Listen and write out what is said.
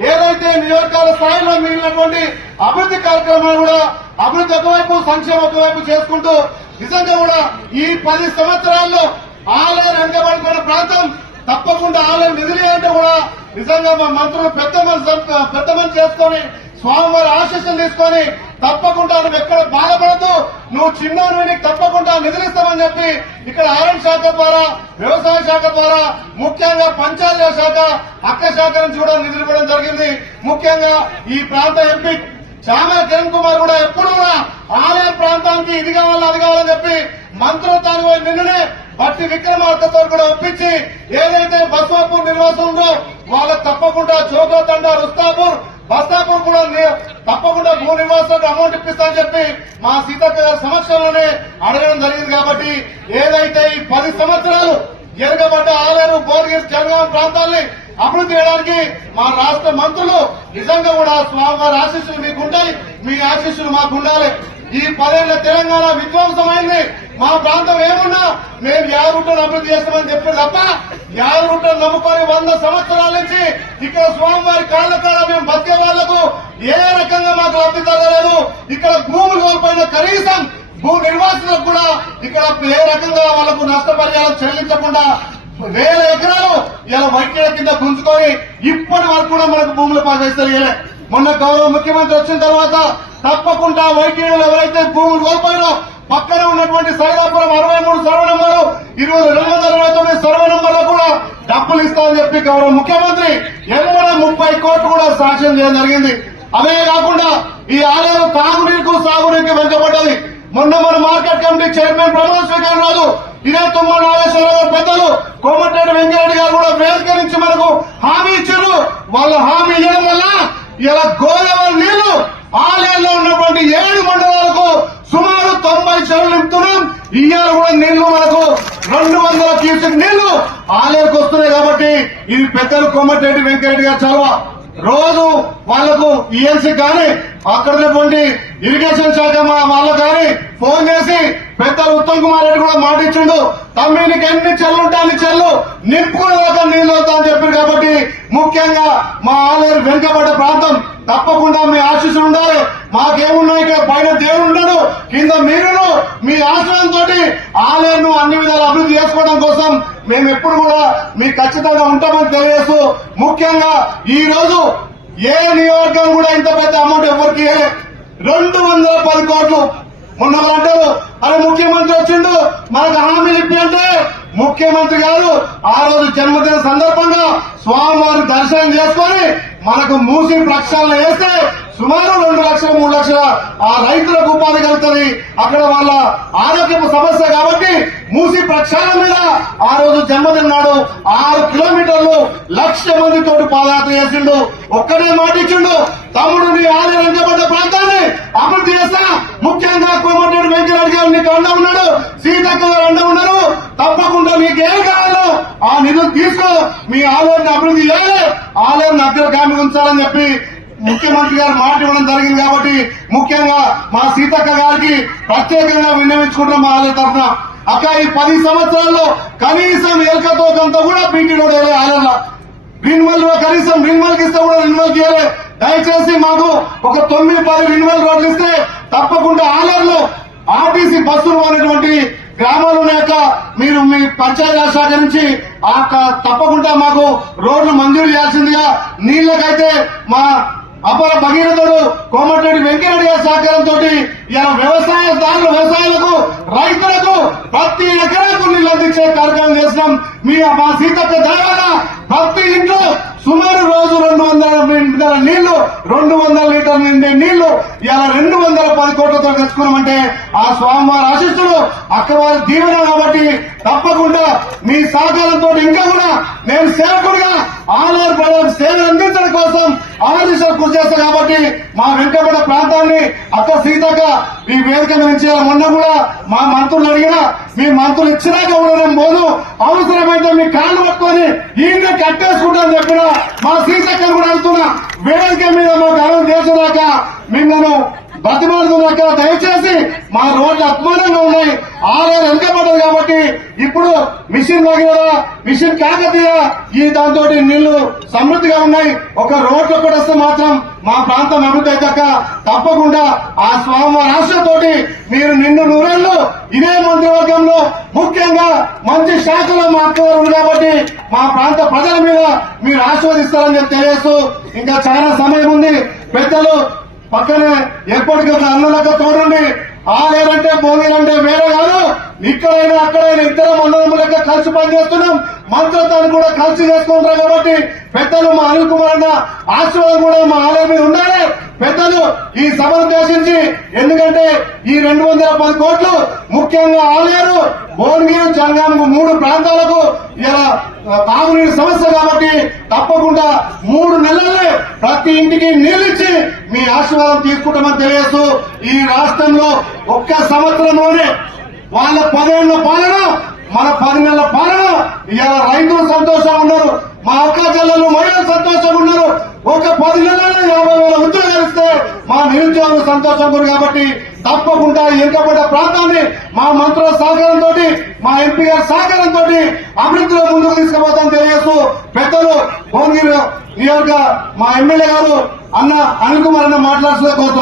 ఏదైతే నియోజకవర్గాల స్థాయిలో మిగిలినటువంటి అభివృద్ధి కార్యక్రమాలు కూడా అభివృద్ధి ఒకవైపు సంక్షేమం ఒకవైపు చేసుకుంటూ నిజంగా కూడా ఈ పది సంవత్సరాల్లో ఆలయ రంగబడిపోయిన ప్రాంతం తప్పకుండా ఆలయం నిధులు కూడా నిజంగా మా మంత్రులు పెద్ద మనసు పెద్ద మనసు చేసుకొని స్వామివారి ఆశీస్సులు తీసుకొని తప్పకుండా నువ్వు ఎక్కడ బాధపడద్దు. నువ్వు చిన్న నీకు తప్పకుండా నిధులు అని చెప్పి ఇక్కడ ఆర్ఎం శాఖ ద్వారా వ్యవసాయ శాఖ ద్వారా ముఖ్యంగా పంచాయతీ శాఖ అక్క శాఖ నుంచి కూడా నిధులు ఇవ్వడం జరిగింది. ముఖ్యంగా ఈ ప్రాంత ఎంపీ చామల కిరణ్ కుమార్ కూడా ఎప్పుడు కూడా ఆలయ ప్రాంతానికి ఇది కావాలి అది కావాలని చెప్పి మంత్రులతో పోయి నిన్ననే బట్టి విక్రమార్కతో కూడా ఒప్పించి ఏదైతే బస్వాపూర్ నిర్వాసం ఉందో వాళ్ళకు తప్పకుండా చోకో తండా రుస్తాపూర్ బస్తాపూర్ కూడా భూ నివాసానికి అమౌంట్ ఇప్పిస్తామని చెప్పి మా సీతక్క గారి సమక్షంలోనే అడగడం జరిగింది కాబట్టి ఏదైతే ఈ పది సంవత్సరాలు ఎరగబడ్డ ఆలేరు భువనగిరి జనగాం ప్రాంతాల్ని అభివృద్ధి చేయడానికి మా రాష్ట్ర మంత్రులు నిజంగా కూడా స్వామివారి ఆశీస్సులు మీకు ఉంటాయి మీ ఆశీస్సులు మాకు ఉండాలి ఈ పదేళ్ళ తెలంగాణ విధ్వంసమైంది. మా ప్రాంతం ఏమున్నా మేము యాదగుట్టను అభివృద్ధి చేస్తామని చెప్పారు తప్ప యాదగుట్టను నమ్ముకొని వంద సంవత్సరాల నుంచి ఇక్కడ స్వామివారి కాళ్ళ కాడ మేము బతికే వాళ్ళకు ఏ రకంగా మాకు లబ్ధి తగ్గలేదు ఇక్కడ భూములు కోల్పోయిన కనీసం భూ నిర్వాసితులకు కూడా ఇక్కడ ఏ రకంగా వాళ్ళకు నష్టపరిహారం చెల్లించకుండా వేల ఎకరాలు ఇలా వైద్యుల కింద గుంజుకొని ఇప్పటి వరకు కూడా మనకు భూములు పాసేస్తారు మొన్న గౌరవ ముఖ్యమంత్రి వచ్చిన తర్వాత తప్పకుండా వైద్యులు ఎవరైతే భూములు కోల్పోయారో పక్కన ఉన్నటువంటి సైదాపురం అరవై మూడు సర్వ నంబరు ఇరవై రెండు వందల ఇరవై తొమ్మిది సర్వ నంబర్లో కూడా డబ్బులు ఇస్తామని చెప్పి గౌరవ ముఖ్యమంత్రి ఎనభై ముప్పై కోట్లు కూడా సాక్ష్యం చేయడం జరిగింది. అదే కాకుండా ఈ ఆలయం తాగునీరుకు సాగునీరుకు వెంటబడ్డది. మొన్న మన మార్కెట్ కమిటీ చైర్మన్ ప్రమాణ స్వీకారం రాదు ఇదే తుమ్మల నాగేశ్వరరావు గారు పెద్దలు కోమటిరెడ్డి వెంకయ్యరెడ్డి గారు కూడా వేదిక నుంచి మనకు హామీ ఇచ్చారు. వాళ్ళ హామీ ఇవ్వడం వల్ల ఇలా గోదావరి నీళ్ళు ఆలయంలో ఉన్నటువంటి ఏడు మండలాలకు సుమారు తొంభై చెరువులు నింపుతున్నాం. ఇవాళ కూడా నీళ్ళు మనకు రెండు వందల క్యూసెక్ నీళ్ళు ఆలయానికి వస్తున్నాయి కాబట్టి ఇది పెద్దలు కొమ్మటిరెడ్డి వెంకయ్యరెడ్డి గారు చలవ రోజు వాళ్ళకు ఈఎన్సీ కానీ అక్కడ ఉన్నటువంటి ఇరిగేషన్ శాఖ మా వాళ్ళకు కానీ ఫోన్ చేసి పెద్దలు ఉత్తమ్ కుమార్ రెడ్డి కూడా మాట ఇచ్చిండు తమ్మి నీకు ఎన్ని చెల్లు ఉంటే అన్ని చెల్లు నింపుకునే దాకా నీళ్ళు అవుతా అని చెప్పారు ముఖ్యంగా మా ఆలేరు వెనుకబడ్డ ప్రాంతం తప్పకుండా మీ ఆశీస్సులు ఉండాలి. మాకేమున్నాయి ఇక్కడ? పైన దేవుడు ఉన్నాడు. కింద మీరును. మీ ఆశ్రయంతో ఆలయాన్ని అన్ని విధాలు అభివృద్ధి చేసుకోవడం కోసం మేము ఎప్పుడు కూడా మీకు ఖచ్చితంగా ఉంటామని తెలియజేస్తూ ముఖ్యంగా ఈ రోజు ఏ నియోజకవర్గం కూడా ఇంత పెద్ద అమౌంట్ ఎవరికి రెండు వందల పది కోట్లు. మొన్న అంటారు అరే ముఖ్యమంత్రి వచ్చిండు మనకు హామీలు ఇప్పి అంటే ముఖ్యమంత్రి గారు ఆ రోజు జన్మదిన సందర్భంగా స్వామివారి దర్శనం చేసుకొని మనకు మూసి ప్రక్షాళన వేస్తే సుమారు లక్షల మూడు లక్షల ఆ రైతులకు ఉపాధి కలుగుతుంది. అక్కడ వాళ్ళ ఆరోగ్య సమస్య కాబట్టి మూసి ప్రక్షాళన మీద ఆ రోజు జన్మదిన నాడు ఆరు కిలోమీటర్లు లక్ష మంది తోటి పాదయాత్ర చేసిండు. ఒక్కడే మాట ఇచ్చిండు. తమ్ముడు నీ ఆలయం రంగపడ్డ ప్రాంతాన్ని అభివృద్ధి చేస్తా. ముఖ్యంగా కోమటిరెడ్డి వెంకరెడ్డి గారు నీకు అండ ఉన్నాడు. సీతక్క గారు అండ ఉన్నారు. తప్పకుండా మీకు ఏం కావాలో ఆ నిధులు తీసుకో. మీ ఆలయాన్ని అభివృద్ధి చేయాలి. ఆలయాన్ని అగ్రగామి ఉంచాలని చెప్పి ముఖ్యమంత్రి గారు మాట ఇవ్వడం జరిగింది కాబట్టి ముఖ్యంగా మా సీతక్క గారికి ప్రత్యేకంగా విన్నవించుకుంటున్నాం మా ఆలయ తరఫున. అక్క ఈ పది సంవత్సరాల్లో కనీసం ఎలకతో కొంత కూడా బీటీ రోడ్ వేయలే ఆలయంలో. రిన్వల్లో కనీసం రిన్వల్ ఇస్తే కూడా రిన్వల్ చేయలే దయచేసి మాకు ఒక తొమ్మిది పది రిన్వల్ రోడ్లు ఇస్తే తప్పకుండా ఆలయంలో ఆర్టీసీ బస్సులు అనేటువంటి గ్రామాలు ఉన్నాక మీరు మీ పంచాయతీరాజ్ శాఖ నుంచి ఆ తప్పకుండా మాకు రోడ్లు మంజూరు చేయాల్సిందిగా నీళ్ళకైతే మా అపర భగీరథుడు కోమటిరెడ్డి వెంకరెడ్డి గారి సహకారంతో ఇలా వ్యవసాయదారులు వ్యవసాయాలకు రైతులకు ప్రతి ఎకరాకు నీళ్ళు అందించే కార్యక్రమం చేస్తున్నాం మీ మా సీతక్క దయవల్ల ప్రతి ఇంట్లో సుమారు రోజు రెండు వందల లీటర్ల నీళ్ళు రెండు వందల లీటర్ల నిండే నీళ్ళు ఇలా రెండు వందల పది కోట్లతో తెచ్చుకున్నామంటే ఆ స్వామివారి ఆశిస్తుడు అక్కవారి దీవెన కాబట్టి తప్పకుండా మీ సహకారంతో ఇంకా కూడా నేను సేవకుడిగా ఆలయ ప్రజలకు సేవ అందించడం కృషి చేస్తారు కాబట్టి మా వెంకబడ్డ ప్రాంతాన్ని అక్క సీతక్క ఈ వేదిక నుంచి మొన్న కూడా మా మంత్రులు అడిగినా మీ మంత్రులు ఇచ్చినాక ఉండడం పోదు అవసరమైతే మీ కాళ్ళు పట్టుకొని ఈయన కట్టేసుకుంటాను చెప్పిన మా సీతక్క కూడా అడుగుతున్నా. వేదిక మీద మా అరుణ్ చేసేదాకా మిమ్మల్ని బతిమాలుతున్నాక దయచేసి మా రోడ్లు అపమానంగా ఉన్నాయి. ఆలయాలు వెనకబడ్డది కాబట్టి ఇప్పుడు మిషన్ వగేరా మిషన్ కాకతీయ ఈ దాంతో నీళ్ళు సమృద్ధిగా ఉన్నాయి. ఒక రోడ్లు కూడా వస్తే మాత్రం మా ప్రాంతం అభివృద్ధి అయ్యాక తప్పకుండా ఆ స్వామి రాష్ట్రంతోటి మీరు నిండు నూరేళ్ళు ఇదే మంత్రివర్గంలో ముఖ్యంగా మంచి శాఖలో మాట్లాడారు కాబట్టి మా ప్రాంత ప్రజల మీద మీరు ఆస్వాదిస్తారని చెప్పి తెలియజేస్తూ ఇంకా చాలా సమయం ఉంది. పెద్దలు పక్కనే ఎప్పటికప్పుడు అన్నలకు ఆ లేదంటే భోగిలంటే వేరే కాదు. ఇక్కడైనా అక్కడైనా ఇద్దరం అన్నదమ్ము కలిసి పనిచేస్తున్నాం. మంత్రులతో కూడా కలిసి చేసుకుంటారు కాబట్టి పెద్దలు మా అనిల్ కుమార్ అన్న ఆశీర్వాదం కూడా మా ఆలయం మీద ఉండాలి. పెద్దలు ఈ సభను ఉద్దేశించి ఎందుకంటే ఈ రెండు వందల పది కోట్లు ముఖ్యంగా ఆలేరు భువనగిరి జంగాం మూడు ప్రాంతాలకు ఇలా తాగునీరు సమస్య కాబట్టి తప్పకుండా మూడు నెలలే ప్రతి ఇంటికి నీళ్ళిచ్చి మీ ఆశీర్వాదం తీసుకుంటామని తెలియజేస్తూ ఈ రాష్ట్రంలో ఒక్క సంవత్సరంలోనే వాళ్ళ పదేళ్ళ పాలన మన పది నెలల పాలన ఇలా రైతులు సంతోషంగా ఉన్నారు. మా అక్క చెల్లెలు మహిళలు సంతోషంగా ఉన్నారు. ఒక పది నెలల్లో యాభై వేల ఉద్యోగాలు ఇస్తే మా నిరుద్యోగులు సంతోషంగా ఉన్నారు కాబట్టి తప్పకుండా వెనుకబడ్డ ప్రాంతాన్ని మా మంత్రుల సహకారంతో మా ఎంపీ గారి సహకారంతో అభివృద్ధిలో ముందుకు తీసుకుపోతాం తెలియజేస్తూ పెద్దలు భువనగిరి నియోజక మా ఎమ్మెల్యే గారు అన్న అనిల్ కుమార్ అన్న మాట్లాడుతూ కోరుతున్నారు